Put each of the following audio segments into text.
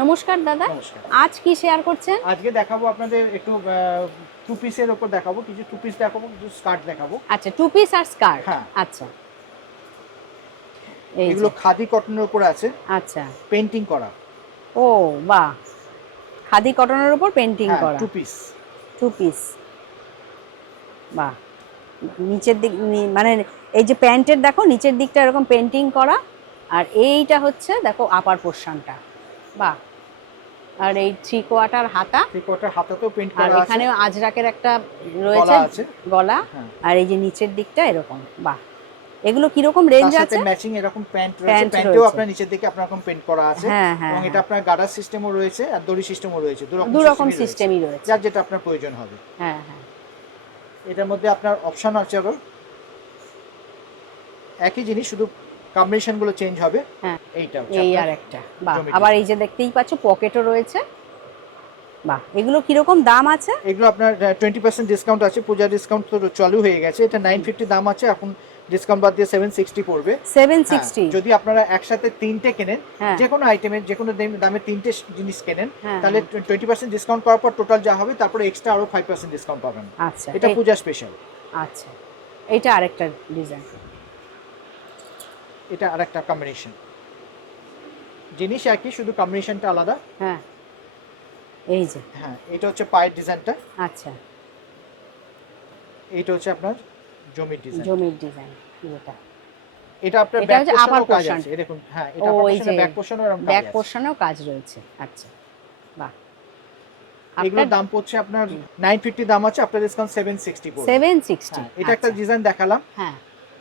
নমস্কার দাদা। নমস্কার। আজ কি শেয়ার করছেন? আজকে দেখাবো আপনাদের একটু টু পিসের উপর দেখাবো, কিছু টু পিস দেখাবো, কিছু স্কার্ট দেখাবো। আচ্ছা, টু পিস আর স্কার্ট। হ্যাঁ, আচ্ছা, এই এগুলো যে। খাদি কটনের উপর আছে, আচ্ছা। পেইন্টিং করা। ও বাহ! খাদি কটনের উপর পেইন্টিং হ্যাঁ, করা। Two piece. Two piece. বাহ! নিচের দিক মানে এই যে প্যান্টের দেখো নিচের দিকটা এরকম পেইন্টিং করা, আর এইটা হচ্ছে দেখো আপার পোরশনটা। বাহ! আর এই থ্রি কোয়ার্টার হাতা, থ্রি কোয়ার্টার হাতাতেও পেইন্ট আর করা আছে, এখানেও আজরাকের একটা রয়েছে গলা আছে। গলা, হ্যাঁ, আর এই যে নিচের দিকটা এরকম। বাহ! এগুলো কিরকম রেঞ্জ তার সাথে আছে? ম্যাচিং এরকম প্যান্ট রয়েছে, প্যান্ট প্যান্টেও রয়েছে। আপনার নিচের দিকে আপনার এরকম পেইন্ট করা আছে। হ্যাঁ হ্যাঁ এবং এটা হ্যাঁ, আপনার গার্ডার সিস্টেমও রয়েছে আর দড়ি সিস্টেমও রয়েছে, দু রকম সিস্টেমই সিস্টেমই রয়েছে। যার যেটা আপনার প্রয়োজন হবে। হ্যাঁ হ্যাঁ। এটার মধ্যে আপনার অপশন আছে আবার, একই জিনিস শুধু কম্বিনেশন গুলো চেঞ্জ হবে। হ্যাঁ, এইটা হচ্ছে এই আপনার আর একটা। বাহ! জমি আবার ডিজাইন। এই যে দেখতেই পাচ্ছ পকেটও রয়েছে। বাহ! এগুলো কিরকম দাম আছে? এগুলো আপনার 20% ডিসকাউন্ট আছে, পূজা ডিসকাউন্ট তো চালু হয়ে গেছে। এটা 950 দাম আছে, এখন ডিসকাউন্ট বাদ দিয়ে 760 পড়বে। হ্যাঁ, 760। যদি আপনারা একসাথে তিনটে কেনেন, হ্যাঁ যে কোনো আইটেমের যে কোনো দামে তিনটে জিনিস কেনেন, হ্যাঁ তাহলে হ্যাঁ। 20% ডিসকাউন্ট করার পর টোটাল যা হবে তারপরে এক্সট্রা আরো 5% ডিসকাউন্ট পাবেন। আচ্ছা, এটা পূজা স্পেশাল। আচ্ছা, এইটা আরেকটা ডিজাইন। এটা আরেকটা কম্বিনেশন, জিনিস একই, শুধু কম্বিনেশনটা আলাদা। হ্যাঁ, এই যে। হ্যাঁ, এটা হচ্ছে পায়ের ডিজাইনটা, আচ্ছা, এইটা হচ্ছে আপনার জমির ডিজাইন। জমির ডিজাইন যেটা। এটা আপনার এটা ব্যাক হচ্ছে আপার পোর্শনেও কাজ পোরশন। আছে, দেখুন। হ্যাঁ, ও এটা আপার এই পোর্শনে, যে ব্যাক পোর্শনেও এরকম কাজ ব্যাক আছে। পোরশনেও কাজ রয়েছে। আচ্ছা, বাহ! এগুলোর আপনার দাম পড়ছে আপনার 950 দাম আছে, আপনার ডিসকাউন্ট 760 পড়বে। 760। হ্যাঁ, এটা একটা ডিজাইন দেখালাম। হ্যাঁ,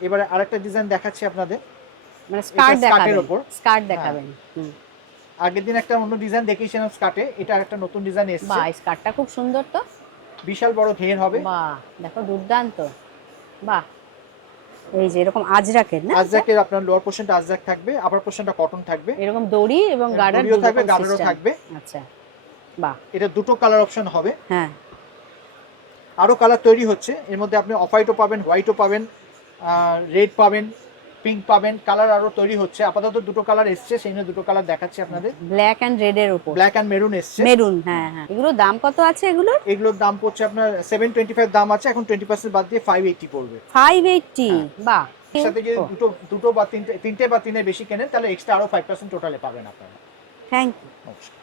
এবারে আরেকটা ডিজাইন দেখাচ্ছি আপনাদের। মানে এটা স্কার্ট স্কার্টের দেখাবেন। উপর। স্কার্ট হ্যাঁ, দেখাবেন। হুম। আগের দিন একটা অন্য ডিজাইন দেখিয়েছিলাম স্কার্টে, এটা আরেকটা নতুন ডিজাইন এসেছে। বাহ! স্কার্টটা খুব সুন্দর তো। বিশাল বড় ঘের হবে। বাহ! দেখো দুর্দান্ত। বাহ! এই যে এরকম আজরাকের না? আজরাকের আপনার লোয়ার পোর্শনটা আজরাক থাকবে, আপার পোর্শনটা কটন থাকবে। এরকম দড়ি এবং গার্ডার দড়িও দুই থাকবে, রকম গার্ডারও সিস্টেম। থাকবে। আচ্ছা, বাহ! এটা দুটো কালার অপশন হবে। হ্যাঁ, আরো কালার তৈরি হচ্ছে, এর মধ্যে আপনি অফ হোয়াইটও পাবেন, হোয়াইটও পাবেন, রেড পাবেন, পিঙ্ক পাবেন। কালার আরো তৈরি হচ্ছে, আপাতত দুটো কালার এসছে, সেই জন্য দুটো কালার দেখাচ্ছি আপনাদের। ব্ল্যাক এন্ড রেড এর উপর। ব্ল্যাক অ্যান্ড মেরুন এসছে। মেরুন, হ্যাঁ হ্যাঁ। এগুলোর দাম কত আছে এগুলোর? এগুলোর দাম পড়ছে আপনার 725 দাম আছে, এখন 20% বাদ দিয়ে 580 পড়বে। 580। হ্যাঁ। বাহ! এর সাথে যদি ও, দুটো বা তিনটে বা তিনের বেশি কেনেন, তাহলে এক্সট্রা আরো 5% টোটালে পাবেন আপনারা। Thank you. নমস্কার।